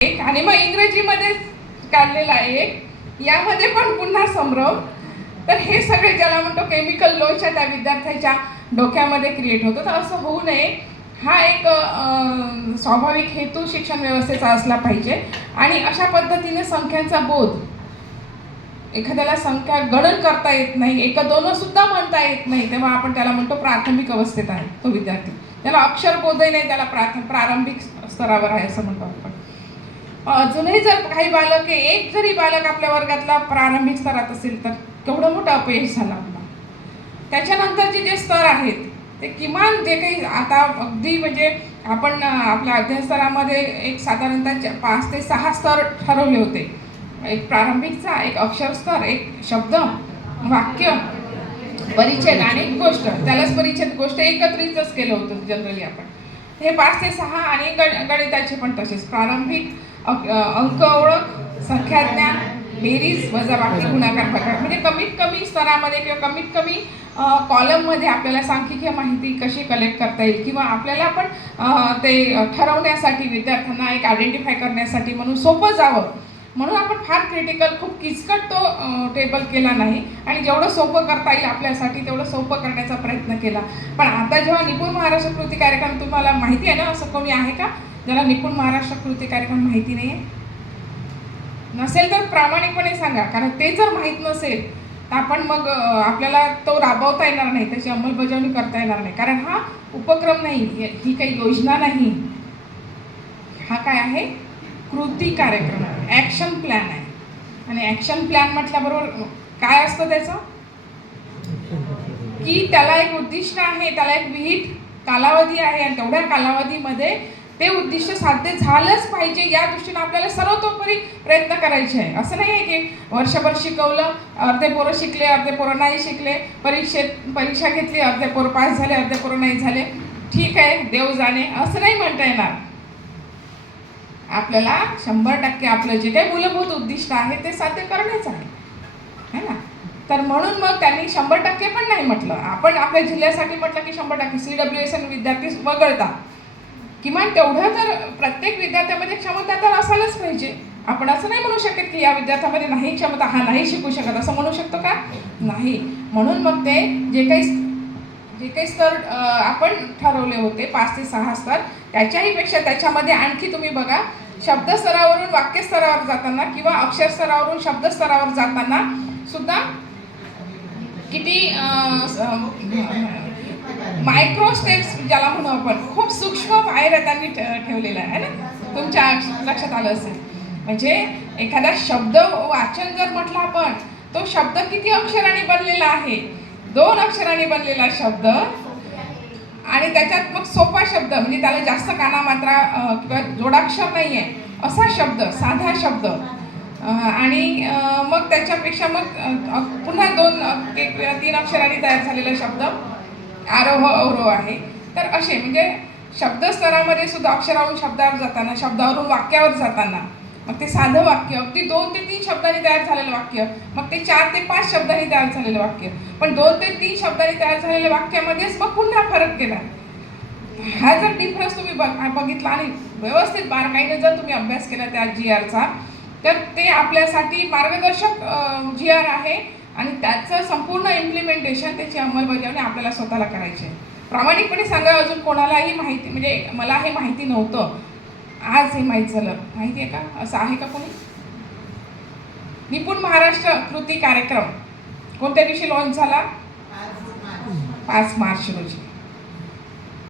एक. आणि मग इंग्रजीमध्ये काढलेला आहे एक. यामध्ये पण पुन्हा संभ्रम. तर हे सगळे ज्याला म्हणतो केमिकल लोच्या त्या विद्यार्थ्याच्या डोक्यामध्ये क्रिएट होतो. तर असं होऊ नये. हा एक स्वाभाविक हेतू शिक्षण व्यवस्थेचा असला पाहिजे. आणि अशा पद्धतीने संख्यांचा बोध. एखाद्याला संख्या गणन करता येत नाही. एक दोन सुद्धा म्हणता येत नाही. तेव्हा आपण त्याला म्हणतो प्राथमिक अवस्थेत आहे तो विद्यार्थी. त्याला अक्षरबोधही नाही. त्याला प्राथ प्रारंभिक स्तरावर आहे असं म्हणतो आपण. अजूनही जर काही बालक एक जरी बालक आपल्या वर्गातला प्रारंभिक स्तरात असेल तर केवढं मोठं अपयश झालं आपला. त्याच्यानंतरचे जे स्तर आहेत ते किमान जे काही आता अगदी म्हणजे आपण आपल्या अध्ययनस्तरामध्ये एक साधारणतः पाच ते सहा स्तर ठरवले होते. एक प्रारंभिकचा एक अक्षर स्तर एक शब्द वाक्य परिच्छेद आणि एक गोष्ट. त्यालाच परिच्छेद गोष्ट एकत्रितच केलं होतं जनरली आपण. हे पाच ते सहा आणि गण गणिताचे पण तसेच प्रारंभिक अंक ओळख संख्याज्ञान बेरीज वजाबाकी गुणाकार प्रकार म्हणजे कमीत कमी स्तरामध्ये किंवा कमीत कमी कॉलममध्ये आपल्याला सांख्यिकीय माहिती कशी कलेक्ट करता येईल किंवा आपल्याला पण ते ठरवण्यासाठी विद्यार्थ्यांना एक आयडेंटिफाय करण्यासाठी म्हणून सोपं जावं. म्हणून आपण फार क्रिटिकल खूप किचकट तो टेबल केला नाही. आणि जेवढं सोपं करता येईल आपल्यासाठी तेवढं सोपं करण्याचा प्रयत्न केला. पण आता जेव्हा निपुण महाराष्ट्र कृती कार्यक्रम तुम्हाला माहिती आहे ना असं कोणी आहे का? ज्याला निपुण महाराष्ट्र कृती कार्यक्रम माहिती नाही आहे नसेल तर प्रामाणिकपणे सांगा कारण ते जर माहीत नसेल तर आपण मग आपल्याला तो राबवता येणार नाही त्याची अंमलबजावणी करता येणार नाही. कारण हा उपक्रम नाही ही काही योजना नाही. हा काय आहे? कृती कार्यक्रम आहे ॲक्शन प्लॅन आहे. आणि ॲक्शन प्लॅन म्हटल्याबरोबर काय असतं त्याचं? की त्याला एक उद्दिष्ट आहे त्याला एक विहित कालावधी आहे आणि तेवढ्या कालावधीमध्ये ते उद्दिष्ट साध्य झालंच पाहिजे या दृष्टीने आपल्याला सर्वतोपरी प्रयत्न करायचे आहे. असं नाही आहे की वर्षभर शिकवलं अर्धे पोरं शिकले अर्धे पोरं नाही शिकले परीक्षेत परीक्षा घेतली अर्धे पोरं पास झाले अर्धे पोरं नाही झाले. ठीक आहे देव जाणे असं नाही म्हणता येणार. आपल्याला शंभर टक्के आपलं जे काही मूलभूत उद्दिष्ट आहे ते साध्य करणेच आहे. है ना? तर म्हणून मग त्यांनी शंभर टक्के पण नाही म्हटलं. आपण आपल्या जिल्ह्यासाठी म्हटलं की शंभर टक्के. सी डब्ल्यू एस एन विद्यार्थी वगळता. किमान तेवढं तर प्रत्येक विद्यार्थ्यामध्ये क्षमता तर असायलाच पाहिजे. आपण असं नाही म्हणू शकत की या विद्यार्थ्यामध्ये नाही क्षमता हा नाही शिकू शकत असं म्हणू शकतो का? नाही. म्हणून मग ते जे काही जे काही स्तर आपण ठरवले होते पाच ते सहा स्तर त्याच्याही पेक्षा त्याच्यामध्ये आणखी तुम्ही बघा शब्दस्तरावरून वाक्यस्तरावर जाताना किंवा अक्षरस्तरावरून शब्दस्तरावर जाताना सुद्धा किती मायक्रो स्टेप्स ज्याला म्हणू आपण खूप सूक्ष्म पायऱ्या त्यांनी ठेवलेला आहे ना? तुमच्या लक्षात आलं असेल. म्हणजे एखादा शब्द वाचन जर म्हटलं आपण तो शब्द किती अक्षरांनी बनलेला आहे? दोन अक्षरांनी बनलेला शब्द आणि त्याच्यात मग सोपा शब्द म्हणजे त्याला जास्त काना मात्रा किंवा जोडाक्षर नाही आहे असा शब्द साधा शब्द. आणि मग त्याच्यापेक्षा मग पुन्हा दोन एक तीन अक्षरांनी तयार झालेला शब्द आरोह अवरोह आहे. तर असे म्हणजे शब्दस्तरामध्ये सुद्धा अक्षरावरून शब्दावर जाताना शब्दावरून वाक्यावर जाताना मग ते साधं वाक्य अगदी दोन ते तीन शब्दांनी तयार झालेलं वाक्य मग ते चार ते पाच शब्दांनी तयार झालेलं वाक्य. पण दोन ते तीन शब्दांनी तयार झालेल्या वाक्यामध्येच मग पुन्हा फरक केला हा जर डिफरन्स तुम्ही बघ बघितला आणि व्यवस्थित बारकाईने जर तुम्ही अभ्यास केला त्या जी आरचा तर ते आपल्यासाठी मार्गदर्शक जी आर आहे आणि त्याचं संपूर्ण इम्प्लिमेंटेशन त्याची अंमलबजावणी आपल्याला स्वतःला करायची आहे. प्रामाणिकपणे सांगा अजून कोणालाही माहिती म्हणजे मला हे माहिती नव्हतं. आज हे माहीत झालं. माहिती आहे का? असं आहे का कोणी? निपुण महाराष्ट्र कृती कार्यक्रम. कोणत्या दिवशी लॉन्च झाला? पाच मार्च रोजी.